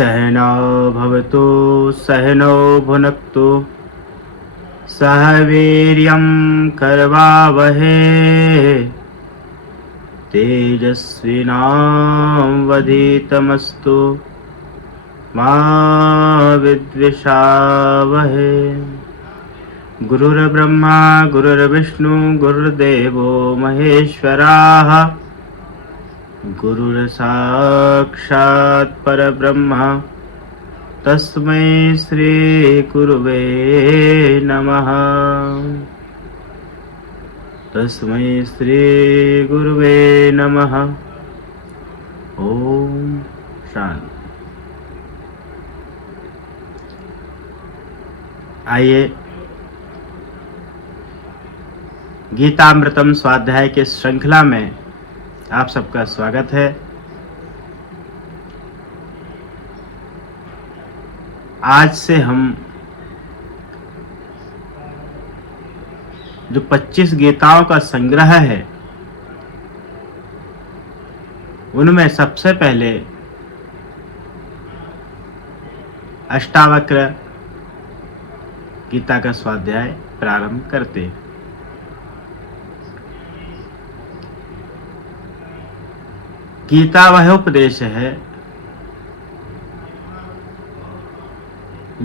सहना भवतु सहनौ भुनक्तु सह वीर्यं करवावहे तेजस्विनावधीतमस्तु मा विद्विषावहे। गुरुर्ब्रह्मा गुरुर्विष्णु गुरुर्देवो महेश्वराः गुरुर्साक्षात् परब्रह्म तस्मै श्री गुरुवे नमः। तस्मै श्री गुरुवे नमः। ओम शांति। आइए गीतामृतम स्वाध्याय के श्रृंखला में आप सबका स्वागत है। आज से हम जो 25 गीताओं का संग्रह है उनमें सबसे पहले अष्टावक्र गीता का स्वाध्याय प्रारंभ करते हैं। गीता वह उपदेश है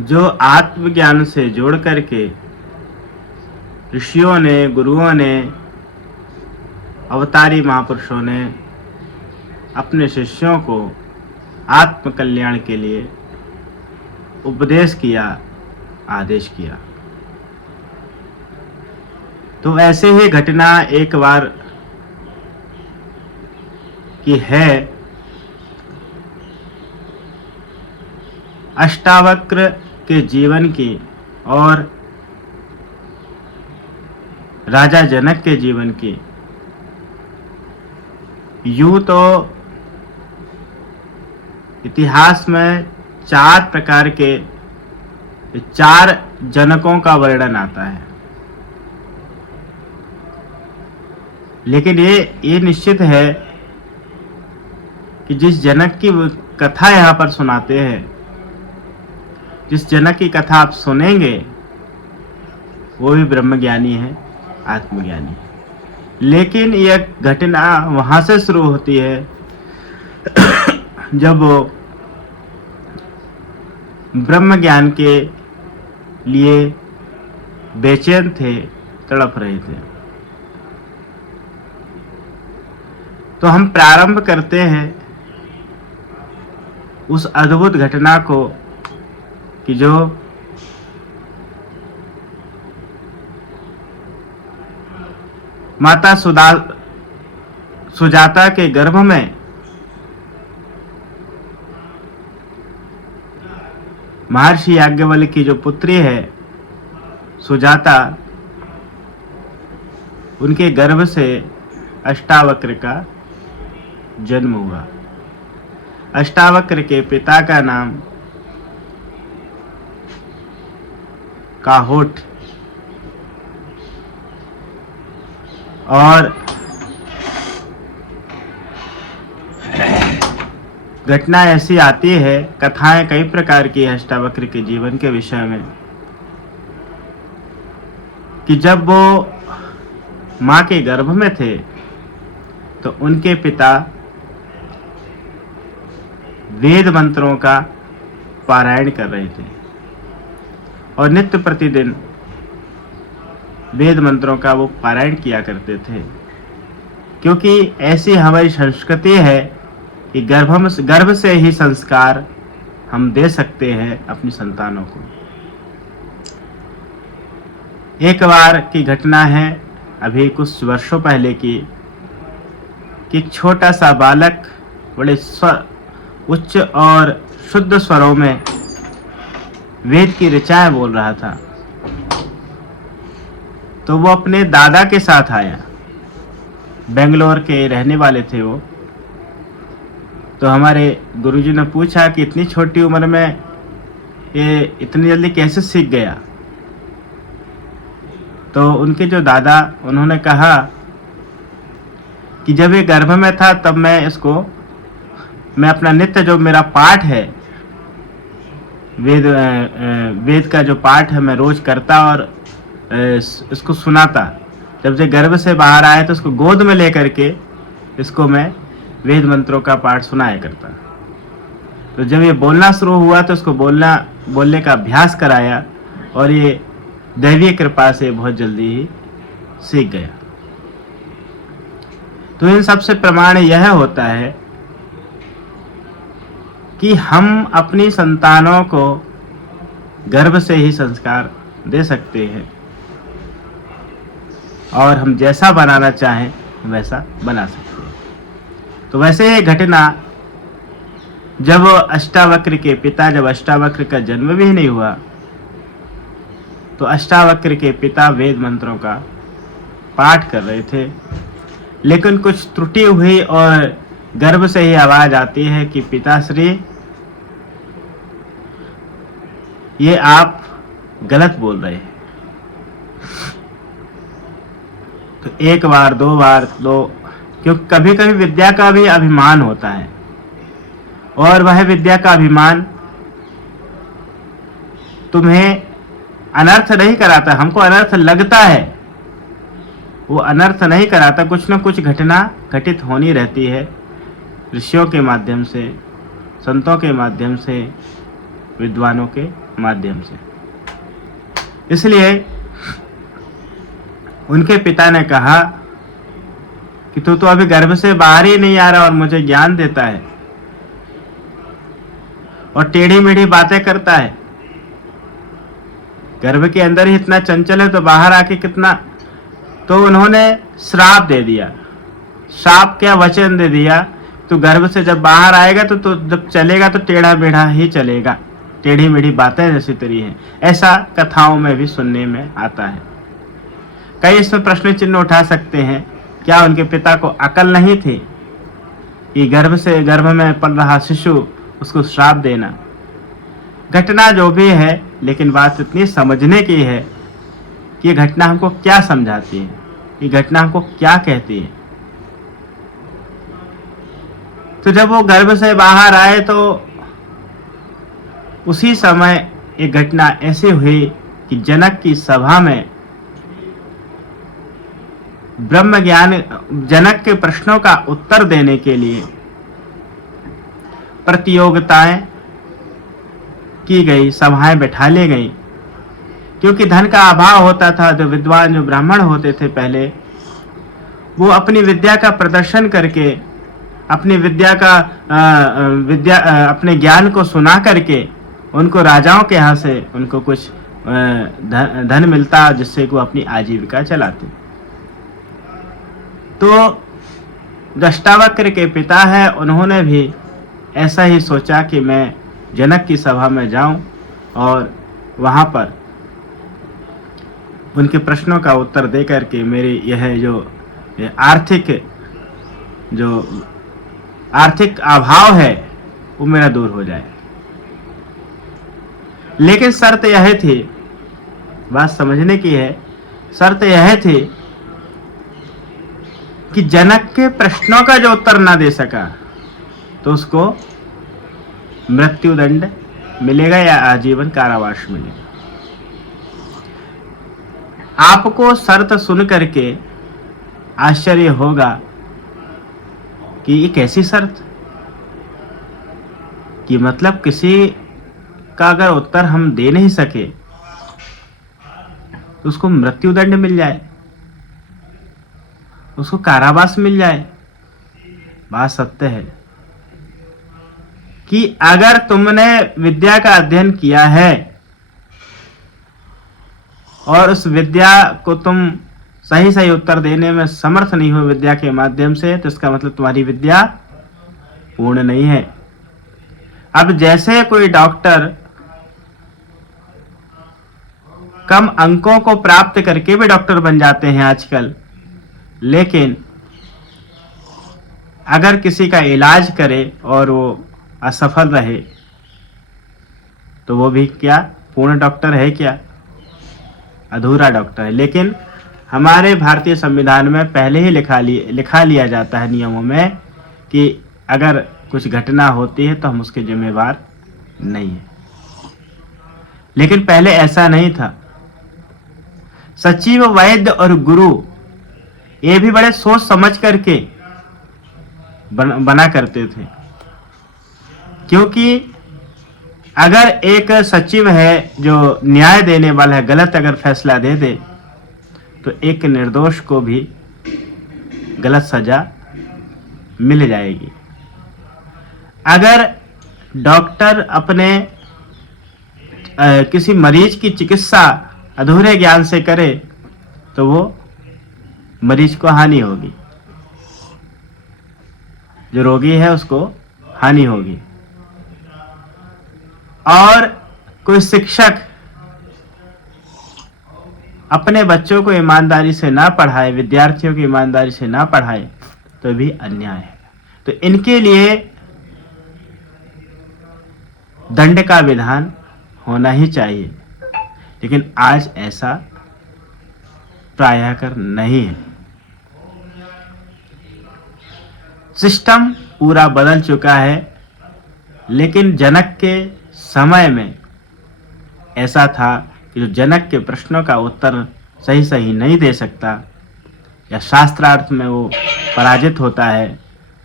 जो आत्मज्ञान से जोड़ करके ऋषियों ने, गुरुओं ने, अवतारी महापुरुषों ने अपने शिष्यों को आत्म कल्याण के लिए उपदेश किया, आदेश किया। तो ऐसे ही घटना एक बार की है। अष्टावक्र के जीवन की और राजा जनक के जीवन की। यूं तो इतिहास में 4 प्रकार के 4 जनकों का वर्णन आता है, लेकिन ये निश्चित है कि जिस जनक की कथा यहाँ पर सुनाते हैं, जिस जनक की कथा आप सुनेंगे वो भी ब्रह्मज्ञानी है, आत्मज्ञानी है। लेकिन यह घटना वहाँ से शुरू होती है जब वो ब्रह्म ज्ञान के लिए बेचैन थे, तड़प रहे थे। तो हम प्रारंभ करते हैं उस अद्भुत घटना को कि जो माता सुजाता के गर्भ में महर्षि याज्ञवल्क्य की जो पुत्री है सुजाता, उनके गर्भ से अष्टावक्र का जन्म हुआ। अष्टावक्र के पिता का नाम काहोट और घटना ऐसी आती है, कथाएं कई प्रकार की है अष्टावक्र के जीवन के विषय में, कि जब वो माँ के गर्भ में थे तो उनके पिता वेद मंत्रों का पारायण कर रहे थे और नित्य प्रतिदिन वेद मंत्रों का वो पारायण किया करते थे, क्योंकि ऐसी हमारी संस्कृति है कि गर्भ से ही संस्कार हम दे सकते हैं अपनी संतानों को। एक बार की घटना है, अभी कुछ वर्षों पहले की, कि एक छोटा सा बालक बड़े उच्च और शुद्ध स्वरों में वेद की ऋचाएं बोल रहा था। तो वो अपने दादा के साथ आया, बेंगलोर के रहने वाले थे वो। तो हमारे गुरुजी ने पूछा कि इतनी छोटी उम्र में ये इतनी जल्दी कैसे सीख गया। तो उनके जो दादा, उन्होंने कहा कि जब ये गर्भ में था तब मैं अपना नित्य जो मेरा पाठ है वेद का जो पाठ है मैं रोज करता और इसको सुनाता। जब से गर्भ से बाहर आया तो उसको गोद में लेकर के इसको मैं वेद मंत्रों का पाठ सुनाया करता। तो जब ये बोलना शुरू हुआ तो उसको बोलने का अभ्यास कराया और ये दैवीय कृपा से बहुत जल्दी ही सीख गया। तो इन सबसे प्रमाण यह होता है कि हम अपनी संतानों को गर्भ से ही संस्कार दे सकते हैं और हम जैसा बनाना चाहें वैसा बना सकते हैं। तो वैसे ये घटना जब अष्टावक्र के पिता, जब अष्टावक्र का जन्म भी नहीं हुआ तो अष्टावक्र के पिता वेद मंत्रों का पाठ कर रहे थे, लेकिन कुछ त्रुटि हुई और गर्भ से ही आवाज आती है कि पिताश्री ये आप गलत बोल रहे हैं। तो एक बार, दो बार, क्योंकि कभी कभी विद्या का भी अभिमान होता है और वह विद्या का अभिमान तुम्हें अनर्थ नहीं कराता, हमको अनर्थ लगता है, वो अनर्थ नहीं कराता। कुछ न कुछ घटना घटित होनी रहती है ऋषियों के माध्यम से, संतों के माध्यम से, विद्वानों के माध्यम से। इसलिए उनके पिता ने कहा कि तू तो अभी गर्भ से बाहर ही नहीं आ रहा और मुझे ज्ञान देता है और टेढ़ी मेढ़ी बातें करता है। गर्भ के अंदर ही इतना चंचल है तो बाहर आके कितना। तो उन्होंने श्राप दे दिया। श्राप क्या, वचन दे दिया, तो गर्भ से जब बाहर आएगा तो जब चलेगा तो टेढ़ा मेढ़ा ही चलेगा, टेढ़ी मेढ़ी बातें जैसी तेरी हैं। ऐसा कथाओं में भी सुनने में आता है। कई इसमें प्रश्न चिन्ह उठा सकते हैं, क्या उनके पिता को अकल नहीं थी कि गर्भ में पल रहा शिशु उसको श्राप देना। घटना जो भी है, लेकिन बात इतनी समझने की है कि ये घटना हमको क्या समझाती है, ये घटना हमको क्या कहती है। तो जब वो गर्भ से बाहर आए तो उसी समय एक घटना ऐसी हुई कि जनक की सभा में ब्रह्म ज्ञान, जनक के प्रश्नों का उत्तर देने के लिए प्रतियोगिताएं की गई, सभाएं बैठा ली गई। क्योंकि धन का अभाव होता था, जो विद्वान, जो ब्राह्मण होते थे पहले, वो अपनी विद्या का प्रदर्शन करके, अपनी अपने ज्ञान को सुना करके उनको राजाओं के यहाँ से उनको कुछ धन मिलता, जिससे वो अपनी आजीविका चलाते। तो अष्टावक्र के पिता है, उन्होंने भी ऐसा ही सोचा कि मैं जनक की सभा में जाऊं और वहां पर उनके प्रश्नों का उत्तर दे करके मेरी यह जो आर्थिक अभाव है वो मेरा दूर हो जाए। लेकिन शर्त यह थी, बात समझने की है, शर्त यह थी कि जनक के प्रश्नों का जो उत्तर ना दे सका तो उसको मृत्युदंड मिलेगा या आजीवन कारावास मिलेगा। आपको शर्त सुन करके आश्चर्य होगा कि ये कैसी शर्त, कि मतलब किसी का अगर उत्तर हम दे नहीं सके तो उसको मृत्युदंड मिल जाए, उसको कारावास मिल जाए। बात सत्य है कि अगर तुमने विद्या का अध्ययन किया है और उस विद्या को तुम सही उत्तर देने में समर्थ नहीं हो विद्या के माध्यम से, तो इसका मतलब तुम्हारी विद्या पूर्ण नहीं है। अब जैसे कोई डॉक्टर कम अंकों को प्राप्त करके भी डॉक्टर बन जाते हैं आजकल, लेकिन अगर किसी का इलाज करे और वो असफल रहे तो वो भी क्या पूर्ण डॉक्टर है, क्या अधूरा डॉक्टर है। लेकिन हमारे भारतीय संविधान में पहले ही लिखा लिया जाता है नियमों में कि अगर कुछ घटना होती है तो हम उसके जिम्मेवार नहीं है। लेकिन पहले ऐसा नहीं था। सचिव, वैद्य और गुरु ये भी बड़े सोच समझ करके बना करते थे, क्योंकि अगर एक सचिव है जो न्याय देने वाला है, गलत अगर फैसला दे दे तो एक निर्दोष को भी गलत सजा मिल जाएगी। अगर डॉक्टर अपने किसी मरीज की चिकित्सा अधूरे ज्ञान से करे तो वो मरीज को हानि होगी, जो रोगी है उसको हानि होगी। और कोई शिक्षक अपने बच्चों को ईमानदारी से ना पढ़ाए, विद्यार्थियों को ईमानदारी से ना पढ़ाए तो भी अन्याय है। तो इनके लिए दंड का विधान होना ही चाहिए, लेकिन आज ऐसा प्रायः कर नहीं है। सिस्टम पूरा बदल चुका है, लेकिन जनक के समय में ऐसा था कि जो जनक के प्रश्नों का उत्तर सही सही नहीं दे सकता या शास्त्रार्थ में वो पराजित होता है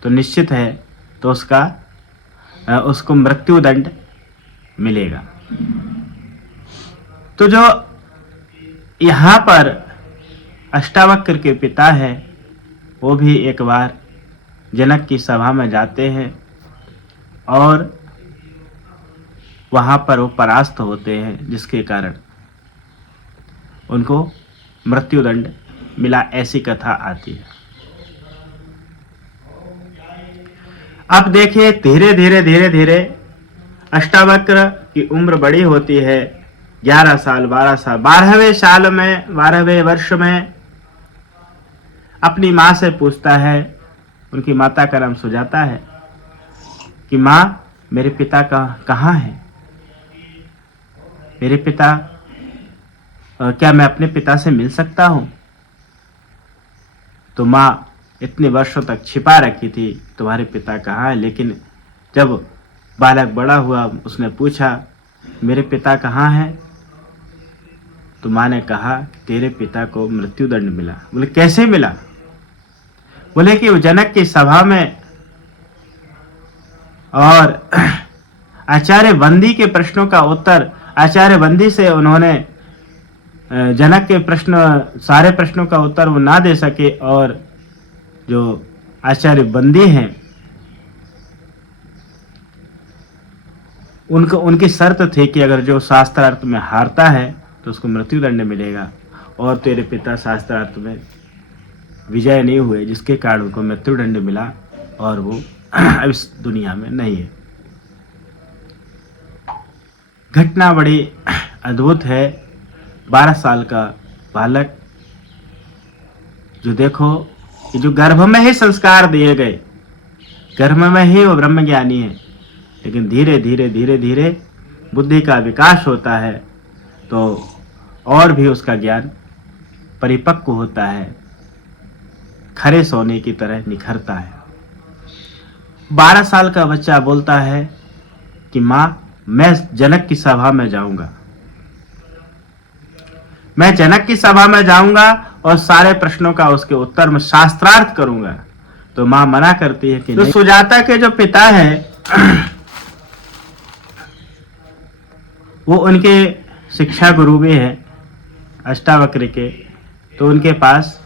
तो निश्चित है तो उसको मृत्यु दंड मिलेगा। तो जो यहाँ पर अष्टावक्र के पिता है वो भी एक बार जनक की सभा में जाते हैं और वहाँ पर वो परास्त होते हैं, जिसके कारण उनको मृत्युदंड मिला, ऐसी कथा आती है। अब देखिए धीरे धीरे अष्टावक्र की उम्र बड़ी होती है, 11 साल 12 साल, 12वें वर्ष में अपनी माँ से पूछता है। उनकी माता का नाम सुजाता है कि माँ मेरे पिता कहाँ है, मेरे पिता क्या मैं अपने पिता से मिल सकता हूँ? तो माँ इतने वर्षों तक छिपा रखी थी तुम्हारे पिता कहाँ है, लेकिन जब बालक बड़ा हुआ उसने पूछा मेरे पिता कहाँ है, तो माँ ने कहा तेरे पिता को मृत्युदंड मिला। बोले कैसे मिला? बोले कि वो जनक की सभा में और आचार्य वंदी के प्रश्नों का उत्तर, आचार्य वंदी से उन्होंने जनक के सारे प्रश्नों का उत्तर वो ना दे सके, और जो आचार्य वंदी हैं उनकी शर्त थी कि अगर जो शास्त्रार्थ में हारता है तो उसको मृत्युदंड मिलेगा, और तेरे पिता शास्त्रार्थ में विजय नहीं हुए, जिसके कारण उनको मृत्युदंड मिला और वो अब इस दुनिया में नहीं है। घटना बड़ी अद्भुत है। 12 साल का बालक जो देखो कि जो गर्भ में ही संस्कार दिए गए, गर्भ में ही वो ब्रह्मज्ञानी है, लेकिन धीरे धीरे बुद्धि का विकास होता है तो और भी उसका ज्ञान परिपक्व होता है, खरे सोने की तरह निखरता है। 12 साल का बच्चा बोलता है कि माँ मैं जनक की सभा में जाऊंगा, मैं जनक की सभा में जाऊंगा और सारे प्रश्नों का उसके उत्तर में शास्त्रार्थ करूंगा। तो माँ मना करती है कि तो सुजाता के जो पिता है वो उनके शिक्षा गुरु भी है अष्टावक्र के, तो उनके पास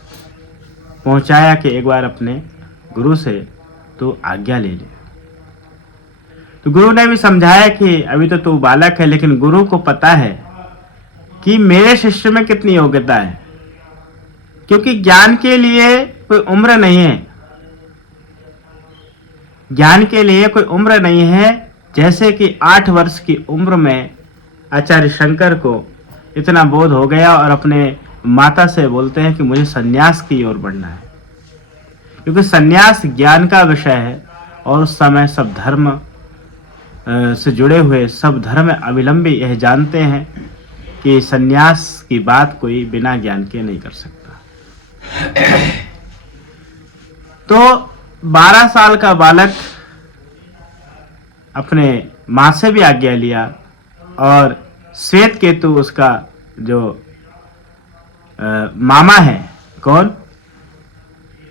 पहुंचाया कि एक बार अपने गुरु से तो आज्ञा ले ले। तो गुरु ने भी समझाया कि अभी तो तू बालक है, लेकिन गुरु को पता है कि मेरे शिष्य में कितनी योग्यता है, क्योंकि ज्ञान के लिए कोई उम्र नहीं है, ज्ञान के लिए कोई उम्र नहीं है। जैसे कि 8 वर्ष की उम्र में आचार्य शंकर को इतना बोध हो गया और अपने माता से बोलते हैं कि मुझे सन्यास की ओर बढ़ना है, क्योंकि सन्यास ज्ञान का विषय है और उस समय सब धर्म से जुड़े हुए सब धर्म अवलंबी यह जानते हैं कि सन्यास की बात कोई बिना ज्ञान के नहीं कर सकता। तो 12 साल का बालक अपने माँ से भी आज्ञा लिया और श्वेत केतु उसका जो मामा है, कौन?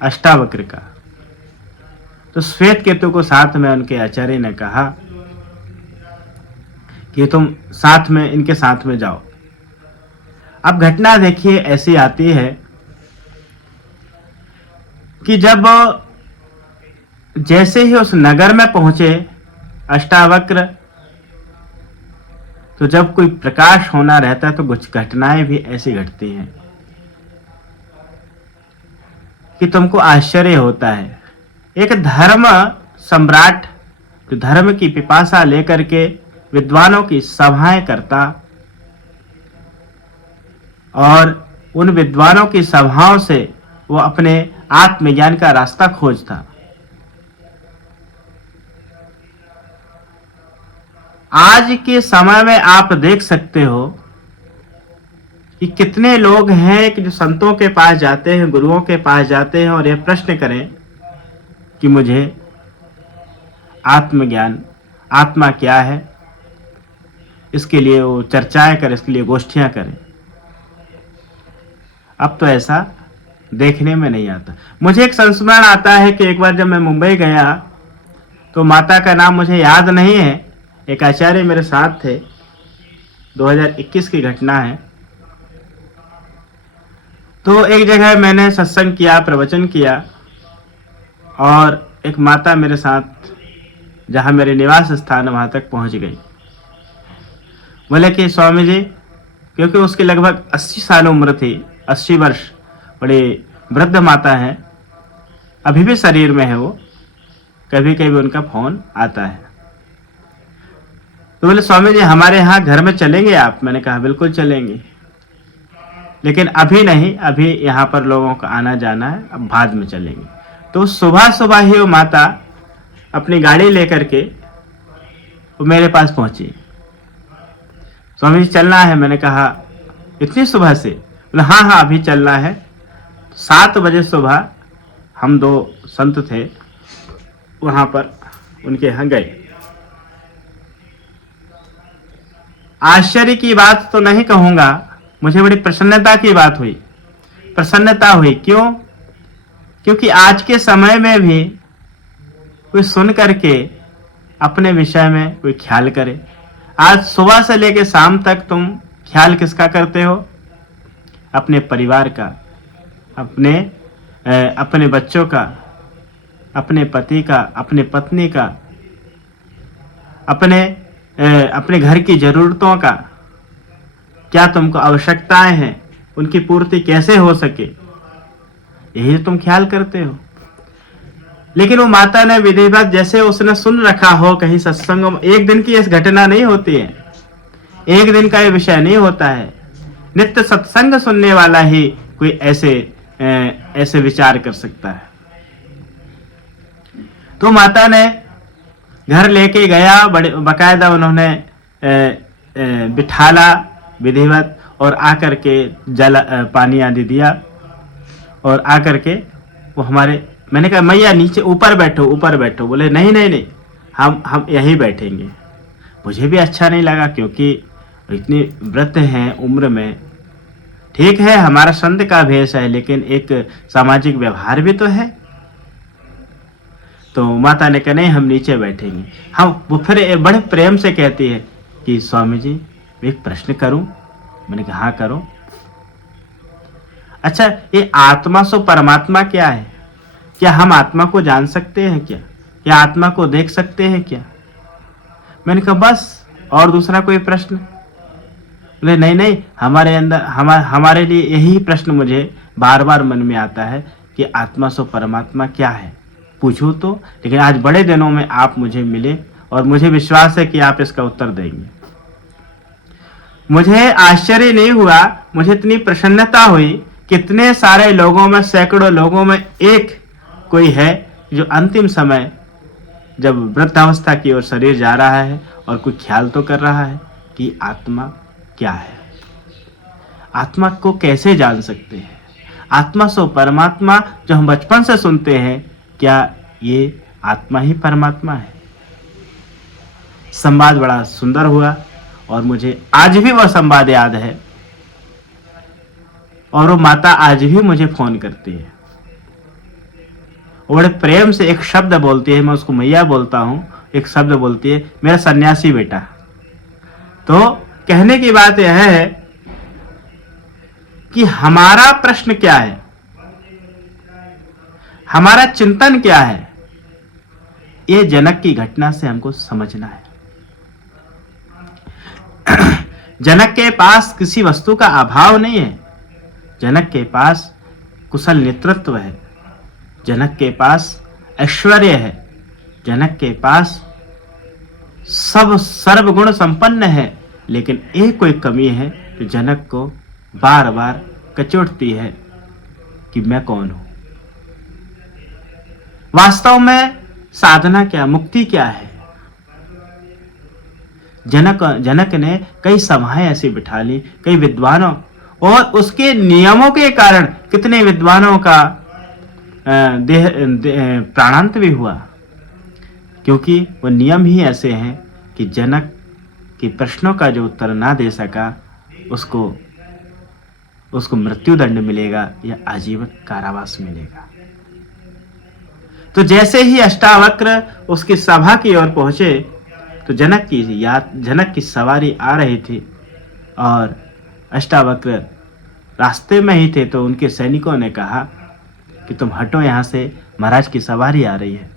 अष्टावक्र का। तो श्वेत केतु को साथ में उनके आचार्य ने कहा कि तुम साथ में, इनके साथ में जाओ। अब घटना देखिए ऐसी आती है कि जब जैसे ही उस नगर में पहुंचे अष्टावक्र, तो जब कोई प्रकाश होना रहता है तो कुछ घटनाएं भी ऐसी घटती हैं कि तुमको आश्चर्य होता है। एक धर्म सम्राट जो धर्म की पिपासा लेकर के विद्वानों की सभाएं करता और उन विद्वानों की सभाओं से वो अपने आत्मज्ञान का रास्ता खोजता, आज के समय में आप देख सकते हो कि कितने लोग हैं कि जो संतों के पास जाते हैं, गुरुओं के पास जाते हैं और यह प्रश्न करें कि मुझे आत्मज्ञान, आत्मा क्या है, इसके लिए वो चर्चाएं करें, इसके लिए गोष्ठियां करें। अब तो ऐसा देखने में नहीं आता। मुझे एक संस्मरण आता है कि एक बार जब मैं मुंबई गया तो माता का नाम मुझे याद नहीं है, एक आचार्य मेरे साथ थे, 2021 की घटना है। तो एक जगह मैंने सत्संग किया, प्रवचन किया और एक माता मेरे साथ जहां मेरे निवास स्थान वहां तक पहुंच गई। बोले कि स्वामी जी, क्योंकि उसकी लगभग 80 साल उम्र थी, 80 वर्ष, बड़ी वृद्ध माता है, अभी भी शरीर में है वो, कभी कभी उनका फोन आता है। तो बोले स्वामी जी हमारे यहाँ घर में चलेंगे आप? मैंने कहा बिल्कुल चलेंगे, लेकिन अभी नहीं, अभी यहाँ पर लोगों का आना जाना है, अब बाद में चलेंगे। तो सुबह सुबह ही वो माता अपनी गाड़ी लेकर के वो मेरे पास पहुंची। स्वामी जी चलना है? मैंने कहा इतनी सुबह से? बोले हाँ हाँ अभी चलना है। 7 बजे सुबह हम 2 संत थे वहां पर, उनके यहाँ गए। आश्चर्य की बात तो नहीं कहूंगा, मुझे बड़ी प्रसन्नता की बात हुई, प्रसन्नता हुई। क्यों? क्योंकि आज के समय में भी कोई सुन करके अपने विषय में कोई ख्याल करे। आज सुबह से लेकर शाम तक तुम ख्याल किसका करते हो? अपने परिवार का, अपने बच्चों का, अपने पति का, अपने पत्नी का, अपने घर की जरूरतों का। क्या तुमको आवश्यकताएं हैं, उनकी पूर्ति कैसे हो सके, यही तुम ख्याल करते हो। लेकिन वो माता ने विधिवत जैसे उसने सुन रखा हो कहीं सत्संग में, एक दिन की इस घटना नहीं होती है, एक दिन का ये विषय नहीं होता है। नित्य सत्संग सुनने वाला ही कोई ऐसे विचार कर सकता है। तो माता ने घर लेके गया, बड़े बकायदा उन्होंने बिठाला विधिवत, और आकर के जल पानी आदि दिया, और आकर के वो हमारे, मैंने कहा मैया नीचे ऊपर बैठो, ऊपर बैठो। बोले नहीं नहीं नहीं, हम यहीं बैठेंगे। मुझे भी अच्छा नहीं लगा, क्योंकि इतनी वृद्ध हैं उम्र में। ठीक है हमारा संत का भेष है, लेकिन एक सामाजिक व्यवहार भी तो है। तो माता ने कहा नहीं हम नीचे बैठेंगे। वो फिर बड़े प्रेम से कहती है कि स्वामी जी एक प्रश्न करूं? मैंने कहा हाँ करो। अच्छा, ये आत्मा सो परमात्मा क्या है? क्या हम आत्मा को जान सकते हैं क्या? क्या आत्मा को देख सकते हैं क्या? मैंने कहा बस, और दूसरा कोई प्रश्न? बोले नहीं नहीं, हमारे अंदर हमारे लिए यही प्रश्न मुझे बार बार मन में आता है कि आत्मा सो परमात्मा क्या है, पूछूं तो। लेकिन आज बड़े दिनों में आप मुझे मिले और मुझे विश्वास है कि आप इसका उत्तर देंगे। मुझे आश्चर्य नहीं हुआ, मुझे इतनी प्रसन्नता हुई। कितने सारे लोगों में, सैकड़ों लोगों में एक कोई है जो अंतिम समय जब वृद्धावस्था की ओर शरीर जा रहा है और कोई ख्याल तो कर रहा है कि आत्मा क्या है, आत्मा को कैसे जान सकते हैं। आत्मा सो परमात्मा जो हम बचपन से सुनते हैं, क्या ये आत्मा ही परमात्मा है? संवाद बड़ा सुंदर हुआ और मुझे आज भी वह संवाद याद है। और वो माता आज भी मुझे फोन करती है, बड़े प्रेम से एक शब्द बोलती है, मैं उसको मैया बोलता हूं, एक शब्द बोलती है, मेरा सन्यासी बेटा। तो कहने की बात यह है कि हमारा प्रश्न क्या है, हमारा चिंतन क्या है, ये जनक की घटना से हमको समझना है। जनक के पास किसी वस्तु का अभाव नहीं है, जनक के पास कुशल नेतृत्व है, जनक के पास ऐश्वर्य है, जनक के पास सब सर्वगुण संपन्न है। लेकिन एक कोई कमी है जो जनक को बार बार कचोटती है कि मैं कौन हूं। वास्तव में साधना क्या, मुक्ति क्या है? जनक ने कई सभाएं ऐसी बिठा ली, कई विद्वानों, और उसके नियमों के कारण कितने विद्वानों का प्राणांत भी हुआ, क्योंकि वो नियम ही ऐसे हैं कि जनक के प्रश्नों का जो उत्तर ना दे सका उसको मृत्युदंड मिलेगा या आजीवन कारावास मिलेगा। तो जैसे ही अष्टावक्र उसकी सभा की ओर पहुंचे तो जनक की सवारी आ रही थी और अष्टावक्र रास्ते में ही थे। तो उनके सैनिकों ने कहा कि तुम हटो यहां से, महाराज की सवारी आ रही है।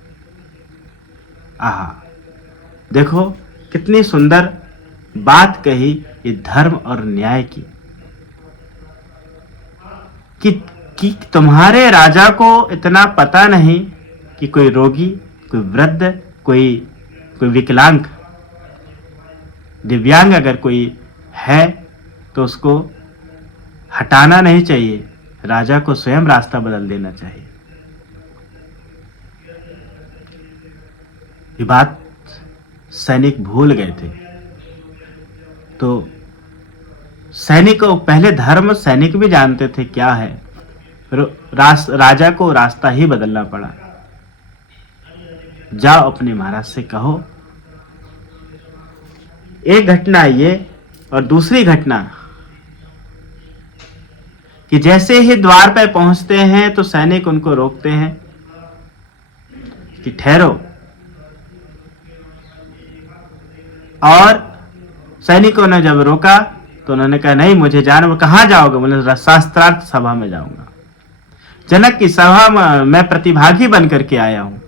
आहा, देखो कितनी सुंदर बात कही ये धर्म और न्याय की, कि तुम्हारे राजा को इतना पता नहीं कि कोई रोगी, कोई वृद्ध, कोई विकलांग, दिव्यांग अगर कोई है तो उसको हटाना नहीं चाहिए, राजा को स्वयं रास्ता बदल देना चाहिए। ये बात सैनिक भूल गए थे। तो सैनिक को पहले धर्म सैनिक भी जानते थे क्या है, राजा को रास्ता ही बदलना पड़ा। जाओ अपने महाराज से कहो। एक घटना ये, और दूसरी घटना कि जैसे ही द्वार पर पहुंचते हैं तो सैनिक उनको रोकते हैं कि ठहरो, और सैनिकों ने जब रोका तो उन्होंने कहा नहीं मुझे जाना। कहां जाओगे? बोले शास्त्रार्थ सभा में जाऊंगा, जनक की सभा में मैं प्रतिभागी बन करके आया हूं।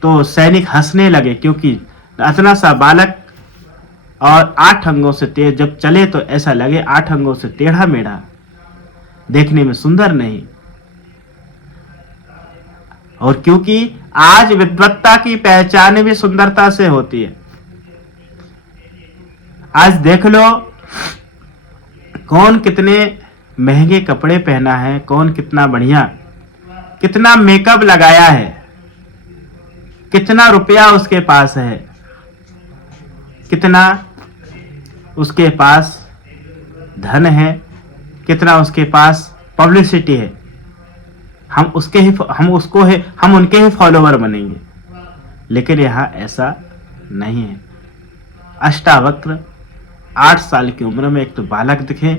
तो सैनिक हंसने लगे, क्योंकि इतना सा बालक और 8 अंगों से तेज जब चले तो ऐसा लगे 8 अंगों से टेढ़ा मेढ़ा, देखने में सुंदर नहीं। और क्योंकि आज विद्वत्ता की पहचान भी सुंदरता से होती है। आज देख लो कौन कितने महंगे कपड़े पहना है, कौन कितना बढ़िया, कितना मेकअप लगाया है, कितना रुपया उसके पास है, कितना उसके पास धन है, कितना उसके पास पब्लिसिटी है। हम उनके ही फॉलोवर बनेंगे। लेकिन यहां ऐसा नहीं है। अष्टावक्र 8 साल की उम्र में एक तो बालक दिखे,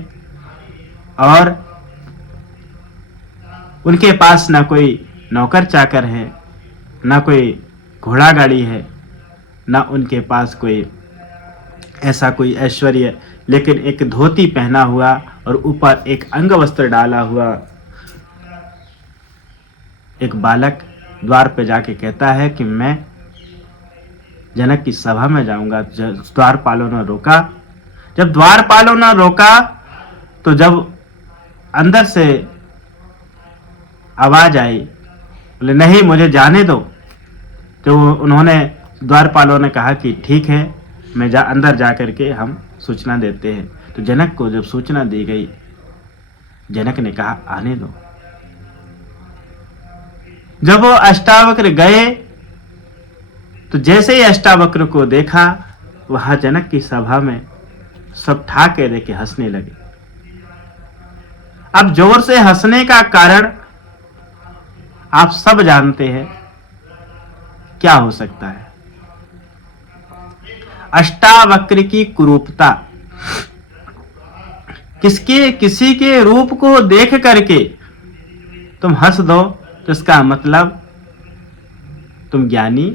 और उनके पास ना कोई नौकर चाकर है, ना कोई घोड़ा गाड़ी है, ना उनके पास कोई ऐसा कोई ऐश्वर्य, लेकिन एक धोती पहना हुआ और ऊपर एक अंग वस्त्र डाला हुआ एक बालक द्वार पे जाके कहता है कि मैं जनक की सभा में जाऊंगा। द्वारपालों ने रोका। जब द्वारपालों ने रोका तो जब अंदर से आवाज आई, बोले नहीं मुझे जाने दो। तो उन्होंने द्वारपालों ने कहा कि ठीक है, मैं अंदर जा करके हम सूचना देते हैं। तो जनक को जब सूचना दी गई, जनक ने कहा आने दो। जब वो अष्टावक्र गए तो जैसे ही अष्टावक्र को देखा, वहां जनक की सभा में सब ठाके देके हंसने लगे। अब जोर से हंसने का कारण आप सब जानते हैं क्या हो सकता है। अष्टावक्र की कुरूपता, किसी के रूप को देख करके तुम हंस दो तो इसका मतलब तुम ज्ञानी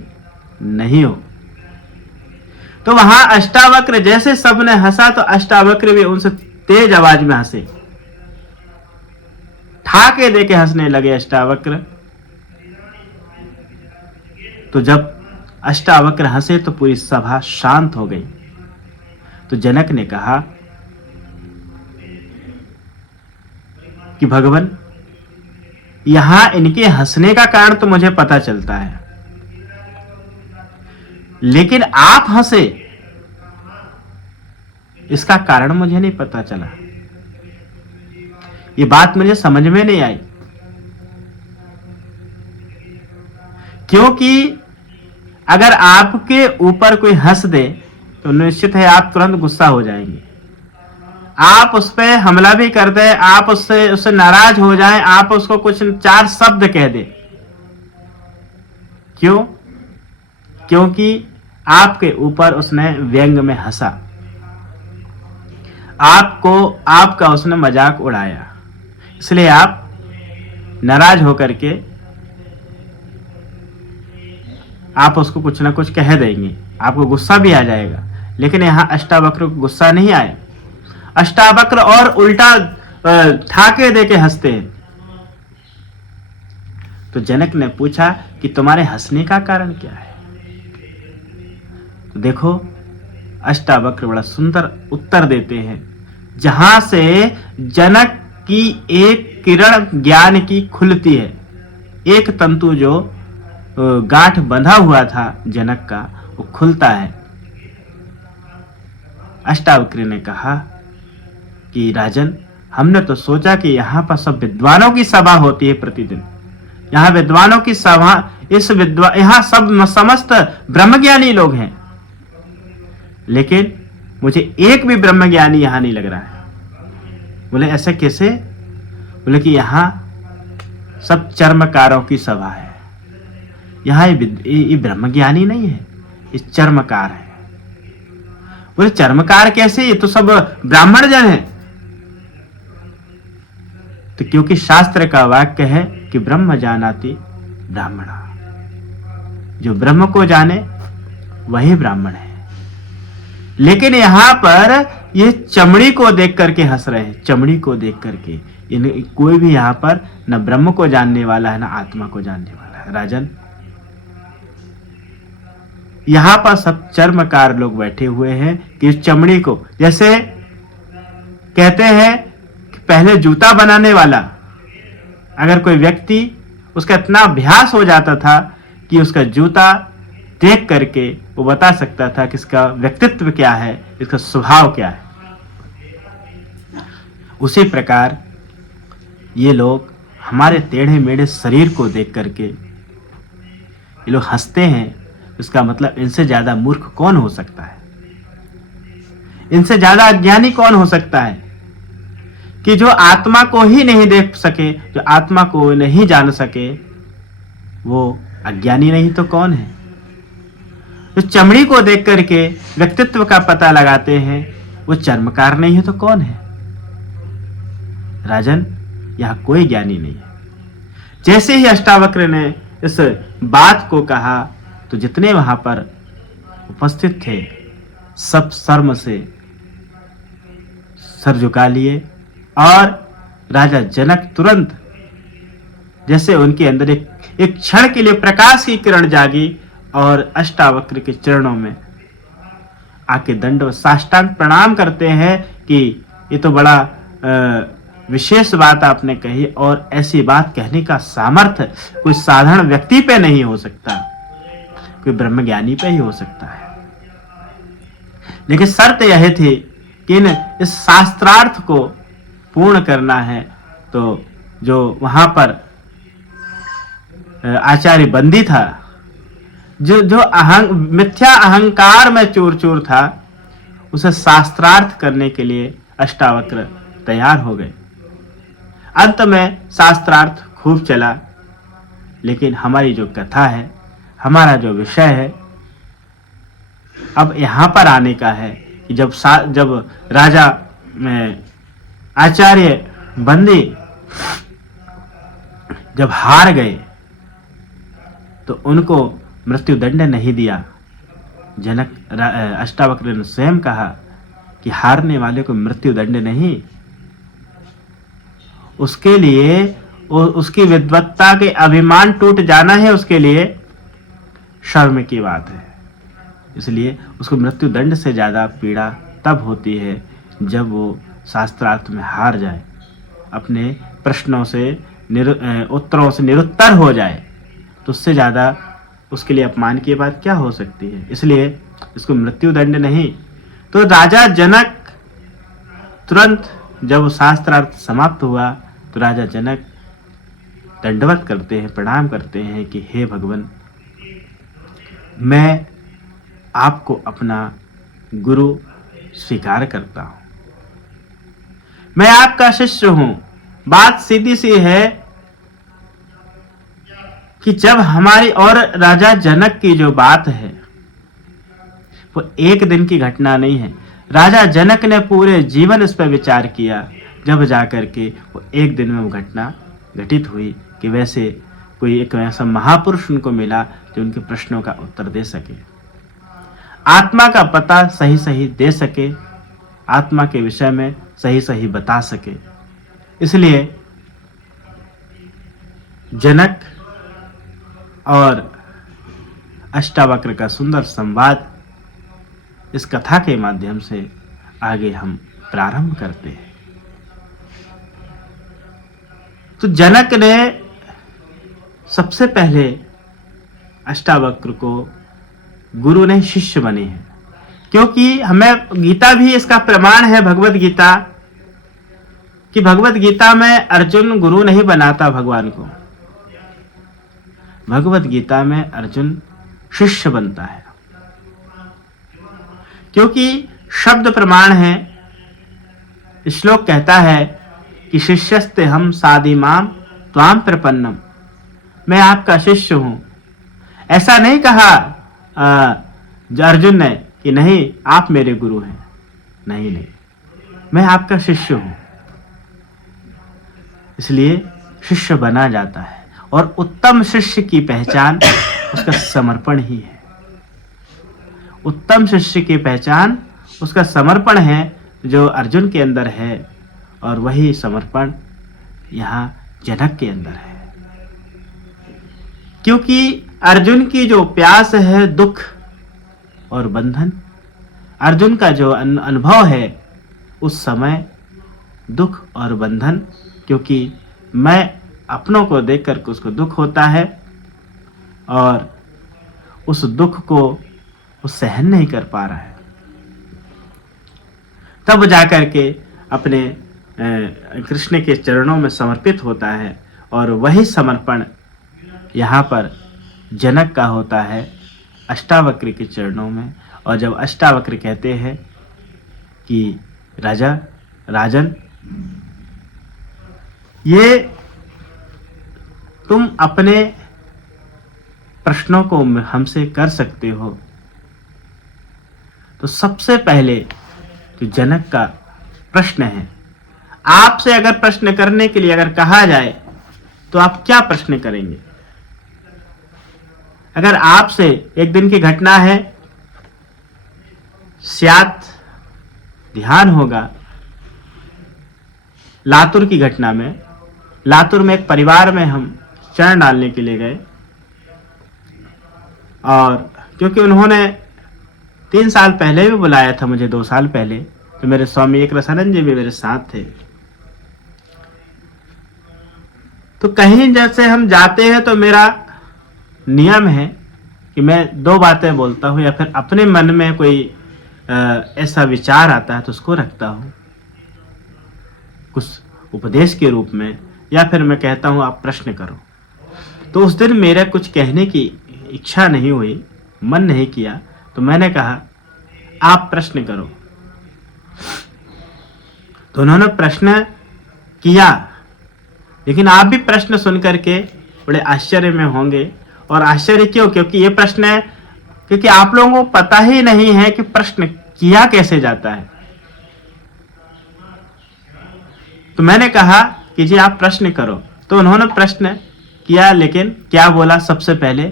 नहीं हो। तो वहां अष्टावक्र जैसे सबने हंसा तो अष्टावक्र भी उनसे तेज आवाज में हंसे, ठाके देके हंसने लगे अष्टावक्र। तो जब अष्टावक्र हंसे तो पूरी सभा शांत हो गई। तो जनक ने कहा कि भगवान, यहां इनके हंसने का कारण तो मुझे पता चलता है, लेकिन आप हंसे इसका कारण मुझे नहीं पता चला। ये बात मुझे समझ में नहीं आई, क्योंकि अगर आपके ऊपर कोई हंस दे तो निश्चित है आप तुरंत गुस्सा हो जाएंगे, आप उस पर हमला भी कर दे, आप उससे नाराज हो जाएं, आप उसको कुछ 4 शब्द कह दे। क्यों? क्योंकि आपके ऊपर उसने व्यंग में हंसा, आपका उसने मजाक उड़ाया, इसलिए आप नाराज होकर के आप उसको कुछ ना कुछ कह देंगे, आपको गुस्सा भी आ जाएगा। लेकिन यहां अष्टावक्र को गुस्सा नहीं आया, अष्टावक्र और उल्टा ठाके देके हंसते हैं। तो जनक ने पूछा कि तुम्हारे हंसने का कारण क्या है? तो देखो अष्टावक्र बड़ा सुंदर उत्तर देते हैं, जहां से जनक की एक किरण ज्ञान की खुलती है, एक तंतु जो गांठ बंधा हुआ था जनक का वो खुलता है। अष्टावक्र ने कहा कि राजन, हमने तो सोचा कि यहाँ पर सब विद्वानों की सभा होती है प्रतिदिन, यहाँ विद्वानों की सभा, यहाँ सब समस्त ब्रह्मज्ञानी लोग हैं, लेकिन मुझे एक भी ब्रह्मज्ञानी यहाँ नहीं लग रहा है। बोले ऐसे कैसे? बोले कि यहाँ सब चर्मकारों की सभा है, यहाँ ये ब्रह्मज्ञानी नहीं है, ये चर्मकार है। बोले चर्मकार कैसे? ये तो सब ब्राह्मण जन है। तो क्योंकि शास्त्र का वाक्य है कि ब्रह्म जानाति ब्राह्मणा, जो ब्रह्म को जाने वही ब्राह्मण है। लेकिन यहां पर ये चमड़ी को देख करके हंस रहे हैं, चमड़ी को देख करके। कोई भी यहां पर न ब्रह्म को जानने वाला है, न आत्मा को जानने वाला है। राजन, यहां पर सब चर्मकार लोग बैठे हुए हैं कि चमड़ी को, जैसे कहते हैं कि पहले जूता बनाने वाला, अगर कोई व्यक्ति, उसका इतना अभ्यास हो जाता था कि उसका जूता देख करके वो बता सकता था कि इसका व्यक्तित्व क्या है, इसका स्वभाव क्या है। उसी प्रकार ये लोग हमारे टेढ़े मेढ़े शरीर को देख करके ये लोग हंसते हैं। इसका मतलब इनसे ज्यादा मूर्ख कौन हो सकता है, इनसे ज्यादा अज्ञानी कौन हो सकता है, कि जो आत्मा को ही नहीं देख सके, जो आत्मा को नहीं जान सके, वो अज्ञानी नहीं तो कौन है? जो चमड़ी को देख करके व्यक्तित्व का पता लगाते हैं, वो चर्मकार नहीं है तो कौन है? राजन, यहां कोई ज्ञानी नहीं है। जैसे ही अष्टावक्र ने इस बात को कहा तो जितने वहां पर उपस्थित थे सब शर्म से सर झुका लिए, और राजा जनक तुरंत, जैसे उनके अंदर एक क्षण के लिए प्रकाश की किरण जागी, और अष्टावक्र के चरणों में आके दंडवत साष्टांग प्रणाम करते हैं कि ये तो बड़ा विशेष बात आपने कही, और ऐसी बात कहने का सामर्थ्य कोई साधारण व्यक्ति पे नहीं हो सकता, कोई ब्रह्मज्ञानी पे ही हो सकता है। लेकिन शर्त यह थी कि इस शास्त्रार्थ को पूर्ण करना है। तो जो वहां पर आचार्य बंदी था, जो मिथ्या अहंकार में चूर चूर था, उसे शास्त्रार्थ करने के लिए अष्टावक्र तैयार हो गए। अंत में शास्त्रार्थ खूब चला, लेकिन हमारी जो कथा है, हमारा जो विषय है, अब यहाँ पर आने का है कि जब राजा में आचार्य बंदी जब हार गए तो उनको मृत्यु दंड नहीं दिया। अष्टावक्र ने स्वयं कहा कि हारने वाले को मृत्यु दंड नहीं, उसके लिए उसकी विद्वत्ता के अभिमान टूट जाना है, उसके लिए शर्म की बात है। इसलिए उसको मृत्यु दंड से ज्यादा पीड़ा तब होती है जब वो शास्त्रार्थ में हार जाए, अपने प्रश्नों से उत्तरों से निरुत्तर हो जाए, तो उससे ज्यादा उसके लिए अपमान की बात क्या हो सकती है। इसलिए इसको मृत्यु दंड नहीं। तो राजा जनक तुरंत जब शास्त्रार्थ समाप्त हुआ तो राजा जनक दंडवत करते हैं, प्रणाम करते हैं कि हे भगवान, मैं आपको अपना गुरु स्वीकार करता हूं, मैं आपका शिष्य हूं। बात सीधी सी है कि जब हमारी और राजा जनक की जो बात है वो एक दिन की घटना नहीं है। राजा जनक ने पूरे जीवन इस पर विचार किया, जब जाकर के वो एक दिन में वो घटना घटित हुई कि वैसे कोई एक ऐसा महापुरुष उनको मिला जो उनके प्रश्नों का उत्तर दे सके, आत्मा का पता सही सही दे सके, आत्मा के विषय में सही सही बता सके। इसलिए जनक और अष्टावक्र का सुंदर संवाद इस कथा के माध्यम से आगे हम प्रारंभ करते हैं। तो जनक ने सबसे पहले अष्टावक्र को गुरु नहीं शिष्य बने हैं, क्योंकि हमें गीता भी इसका प्रमाण है, भगवत गीता, कि भगवत गीता में अर्जुन गुरु नहीं बनाता भगवान को, भगवत गीता में अर्जुन शिष्य बनता है, क्योंकि शब्द प्रमाण है। श्लोक कहता है कि शिष्यस्ते हम साधिमाम त्वाम प्रपन्नम, मैं आपका शिष्य हूं। ऐसा नहीं कहा अर्जुन ने कि नहीं आप मेरे गुरु हैं, नहीं, मैं आपका शिष्य हूं। इसलिए शिष्य बना जाता है, और उत्तम शिष्य की पहचान उसका समर्पण ही है। उत्तम शिष्य की पहचान उसका समर्पण है, जो अर्जुन के अंदर है, और वही समर्पण यहाँ जनक के अंदर है। क्योंकि अर्जुन की जो प्यास है दुख और बंधन, अर्जुन का जो अनुभव है उस समय दुख और बंधन, क्योंकि मैं अपनों को देख करके उसको दुख होता है और उस दुख को वो सहन नहीं कर पा रहा है, तब जाकर के अपने कृष्ण के चरणों में समर्पित होता है। और वही समर्पण यहाँ पर जनक का होता है अष्टावक्र के चरणों में। और जब अष्टावक्र कहते हैं कि राजन, ये तुम अपने प्रश्नों को हमसे कर सकते हो, तो सबसे पहले जो जनक का प्रश्न है, आपसे अगर प्रश्न करने के लिए अगर कहा जाए तो आप क्या प्रश्न करेंगे? अगर आपसे एक दिन की घटना है, शायद ध्यान होगा लातूर की घटना में, लातूर में एक परिवार में हम चरण डालने के लिए गए, और क्योंकि उन्होंने 3 साल पहले भी बुलाया था मुझे, 2 साल पहले, तो मेरे स्वामी एक रसानंद जी भी मेरे साथ थे। तो कहीं जैसे हम जाते हैं तो मेरा नियम है कि मैं 2 बातें बोलता हूं, या फिर अपने मन में कोई ऐसा विचार आता है तो उसको रखता हूं कुछ उपदेश के रूप में, या फिर मैं कहता हूं आप प्रश्न करो। तो उस दिन मेरा कुछ कहने की इच्छा नहीं हुई, मन नहीं किया, तो मैंने कहा आप प्रश्न करो। तो उन्होंने प्रश्न किया, लेकिन आप भी प्रश्न सुन करके बड़े आश्चर्य में होंगे। और आश्चर्य क्यों? क्योंकि ये प्रश्न क्योंकि आप लोगों को पता ही नहीं है कि प्रश्न किया कैसे जाता है। तो मैंने कहा कि जी आप प्रश्न करो, तो उन्होंने प्रश्न किया, लेकिन क्या बोला सबसे पहले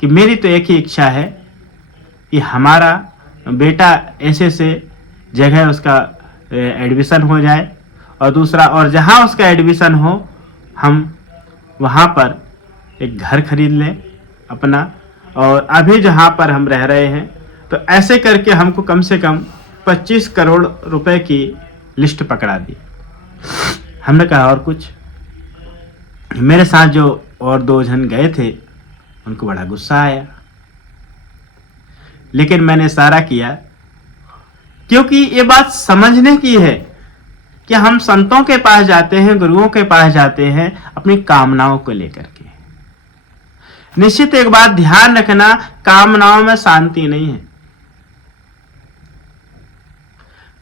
कि मेरी तो एक ही इच्छा है कि हमारा बेटा ऐसे से जगह उसका एडमिशन हो जाए, और दूसरा, और जहाँ उसका एडमिशन हो हम वहाँ पर एक घर खरीद लें अपना, और अभी जहाँ पर हम रह रहे हैं तो ऐसे करके हमको कम से कम 25 करोड़ रुपए की लिस्ट पकड़ा दी। हमने कहा और कुछ? मेरे साथ जो और 2 जन गए थे उनको बड़ा गुस्सा आया, लेकिन मैंने इशारा किया, क्योंकि ये बात समझने की है कि हम संतों के पास जाते हैं, गुरुओं के पास जाते हैं अपनी कामनाओं को लेकर के। निश्चित एक बात ध्यान रखना, कामनाओं में शांति नहीं है,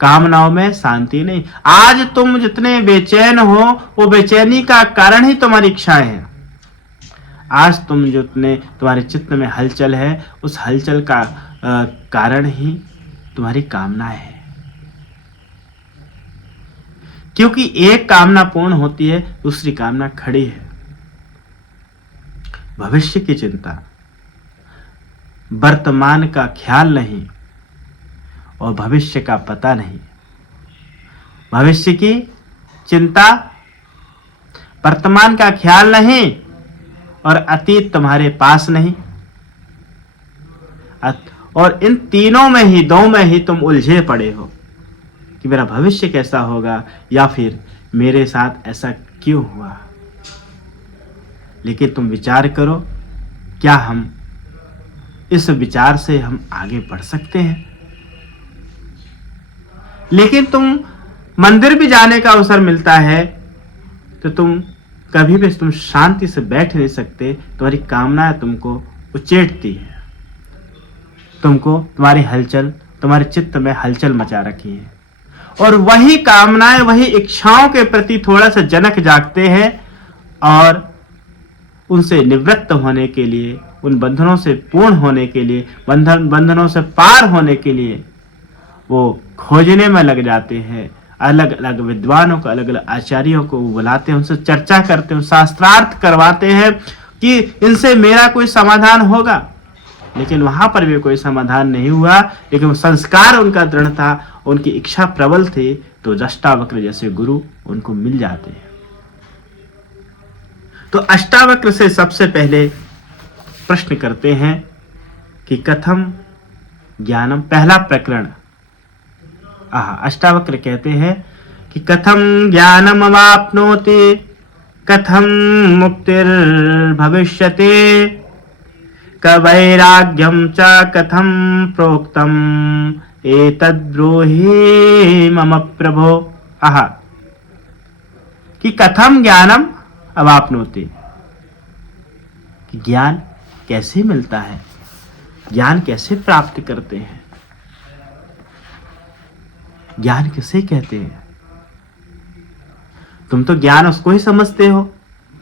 कामनाओं में शांति नहीं। आज तुम जितने बेचैन हो वो बेचैनी का कारण ही तुम्हारी इच्छाएं हैं। आज तुम जितने तुम्हारे चित्त में हलचल है, उस हलचल का कारण ही तुम्हारी कामनाएं है। क्योंकि एक कामना पूर्ण होती है, दूसरी कामना खड़ी है। भविष्य की चिंता, वर्तमान का ख्याल नहीं और भविष्य का पता नहीं। भविष्य की चिंता, वर्तमान का ख्याल नहीं और अतीत तुम्हारे पास नहीं, और इन तीनों में ही, 2 में ही तुम उलझे पड़े हो कि मेरा भविष्य कैसा होगा, या फिर मेरे साथ ऐसा क्यों हुआ। लेकिन तुम विचार करो, क्या हम इस विचार से हम आगे बढ़ सकते हैं? लेकिन तुम मंदिर भी जाने का अवसर मिलता है तो तुम कभी भी तुम शांति से बैठ नहीं सकते। तुम्हारी कामना तुमको उचेटती है, तुमको तुम्हारी हलचल, तुम्हारे चित्त में हलचल मचा रखी है, और वही कामनाएं, वही इच्छाओं के प्रति थोड़ा सा जनक जागते हैं, और उनसे निवृत्त होने के लिए, उन बंधनों से पूर्ण होने के लिए, बंधनों से पार होने के लिए वो खोजने में लग जाते हैं। अलग अलग विद्वानों को, अलग अलग आचार्यों को बुलाते हैं, उनसे चर्चा करते हैं, शास्त्रार्थ करवाते हैं कि इनसे मेरा कोई समाधान होगा। लेकिन वहां पर भी कोई समाधान नहीं हुआ, लेकिन संस्कार उनका दृढ़ था, उनकी इच्छा प्रबल थी, तो अष्टावक्र जैसे गुरु उनको मिल जाते हैं। तो अष्टावक्र से सबसे पहले प्रश्न करते हैं कि कथम ज्ञानम, पहला प्रकरण। अष्टावक्र कहते हैं कि कथम ज्ञानम अवाप्नोति, कथम मुक्तिर्भविष्यति, कवैराग्यम च कथम प्रोक्तम, एतद्ब्रूहि मम प्रभो। कि कथम ज्ञानम अवाप्नोति, कि ज्ञान कैसे मिलता है, ज्ञान कैसे प्राप्त करते हैं, ज्ञान किसे कहते हैं। तुम तो ज्ञान उसको ही समझते हो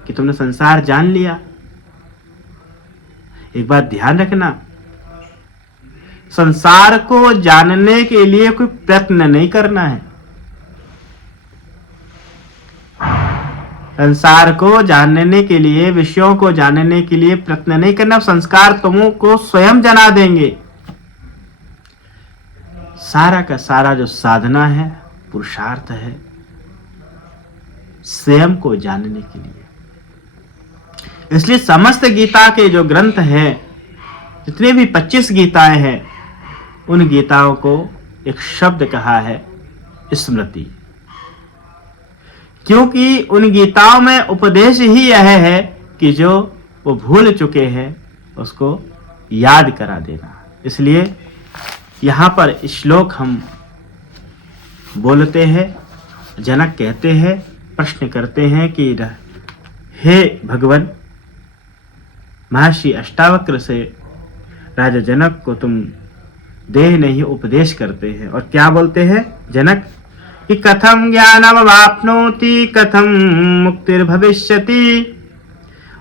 कि तुमने संसार जान लिया। एक बात ध्यान रखना, संसार को जानने के लिए कोई प्रयत्न नहीं करना है। संसार को जानने के लिए, विषयों को जानने के लिए प्रयत्न नहीं करना। संस्कार तुमको स्वयं जना देंगे। सारा का सारा जो साधना है, पुरुषार्थ है स्वयं को जानने के लिए। इसलिए समस्त गीता के जो ग्रंथ हैं, जितने भी 25 गीताएं हैं, उन गीताओं को एक शब्द कहा है स्मृति। क्योंकि उन गीताओं में उपदेश ही यह है कि जो वो भूल चुके हैं उसको याद करा देना। इसलिए यहाँ पर श्लोक हम बोलते हैं, जनक कहते हैं, प्रश्न करते हैं कि हे भगवान, महर्षि अष्टावक्र से राजा जनक को तुम देह नहीं उपदेश करते हैं। और क्या बोलते हैं जनक कि कथम ज्ञानम वाप्नोति, कथम मुक्तिर्भविष्यति,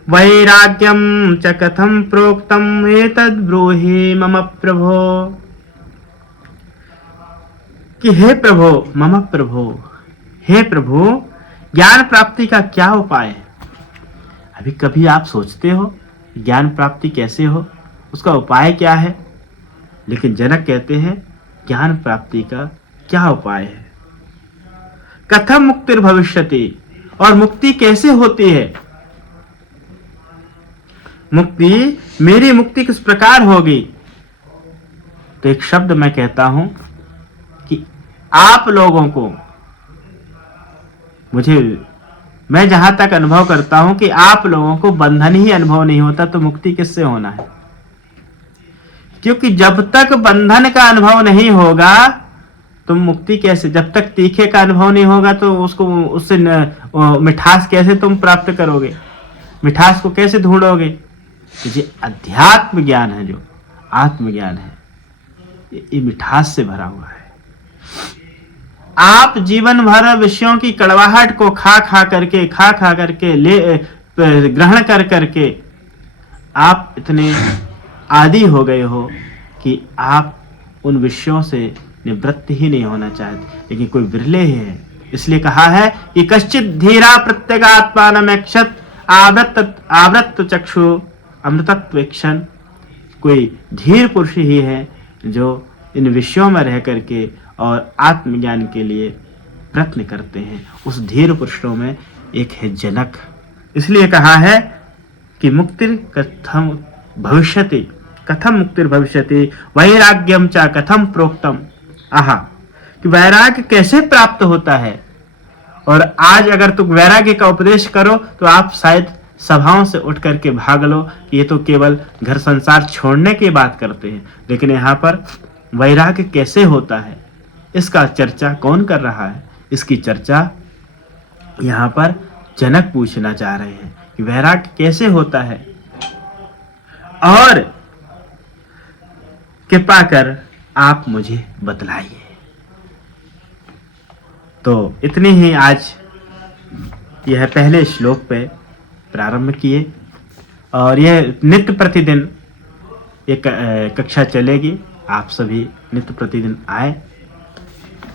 वैराग्यम च कथम प्रोक्तम एतद् ब्रूहि मम प्रभो। कि हे प्रभो, मम प्रभो, हे प्रभु, ज्ञान प्राप्ति का क्या उपाय है? अभी कभी आप सोचते हो ज्ञान प्राप्ति कैसे हो, उसका उपाय क्या है? लेकिन जनक कहते हैं ज्ञान प्राप्ति का क्या उपाय है? कथम मुक्तिर भविष्यति, और मुक्ति कैसे होती है? मुक्ति, मेरी मुक्ति किस प्रकार होगी? तो एक शब्द मैं कहता हूं कि आप लोगों को, मैं जहां तक अनुभव करता हूं कि आप लोगों को बंधन ही अनुभव नहीं होता तो मुक्ति किससे होना है? क्योंकि जब तक बंधन का अनुभव नहीं होगा तुम मुक्ति कैसे, जब तक तीखे का अनुभव नहीं होगा तो उससे मिठास कैसे तुम प्राप्त करोगे? मिठास को कैसे ढूंढोगे? ये अध्यात्म ज्ञान है, जो आत्मज्ञान है, ये मिठास से भरा हुआ है। आप जीवन भर विषयों की कड़वाहट को खा खा करके ग्रहण कर करके आप इतने आदी हो गए हो कि आप उन विषयों से निवृत्त ही नहीं होना चाहते, लेकिन कोई विरले ही है। इसलिए कहा है कि कश्चित धीरा प्रत्यगात्मानमेक्षत आवृत्त चक्षु अमृतत्वेक्षण। कोई धीर पुरुष ही है जो इन विषयों में रह करके और आत्मज्ञान के लिए प्रयत्न करते हैं। उस धीर पुरुषों में एक है जनक। इसलिए कहा है कि मुक्तिर कथम भविष्यति, कथम मुक्तिर भविष्यति, वैराग्यम च कथम प्रोक्तम। आहा, कि वैराग्य कैसे प्राप्त होता है। और आज अगर तुम वैराग्य का उपदेश करो तो आप शायद सभाओं से उठ करके भाग लो कि ये तो केवल घर संसार छोड़ने की बात करते हैं, लेकिन यहाँ पर वैराग्य कैसे होता है इसका चर्चा कौन कर रहा है? इसकी चर्चा यहाँ पर जनक पूछना चाह रहे हैं कि वैराग्य कैसे होता है, और कृपा कर आप मुझे बतलाइए। तो इतनी ही आज यह पहले श्लोक पे प्रारंभ किए, और यह नित्य प्रतिदिन एक कक्षा चलेगी। आप सभी नित्य प्रतिदिन आए,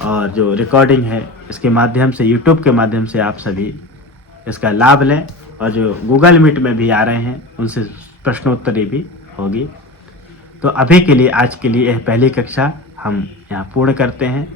और जो रिकॉर्डिंग है इसके माध्यम से, यूट्यूब के माध्यम से आप सभी इसका लाभ लें, और जो गूगल मीट में भी आ रहे हैं उनसे प्रश्नोत्तरी भी होगी। तो अभी के लिए, आज के लिए यह पहली कक्षा हम यहाँ पूर्ण करते हैं।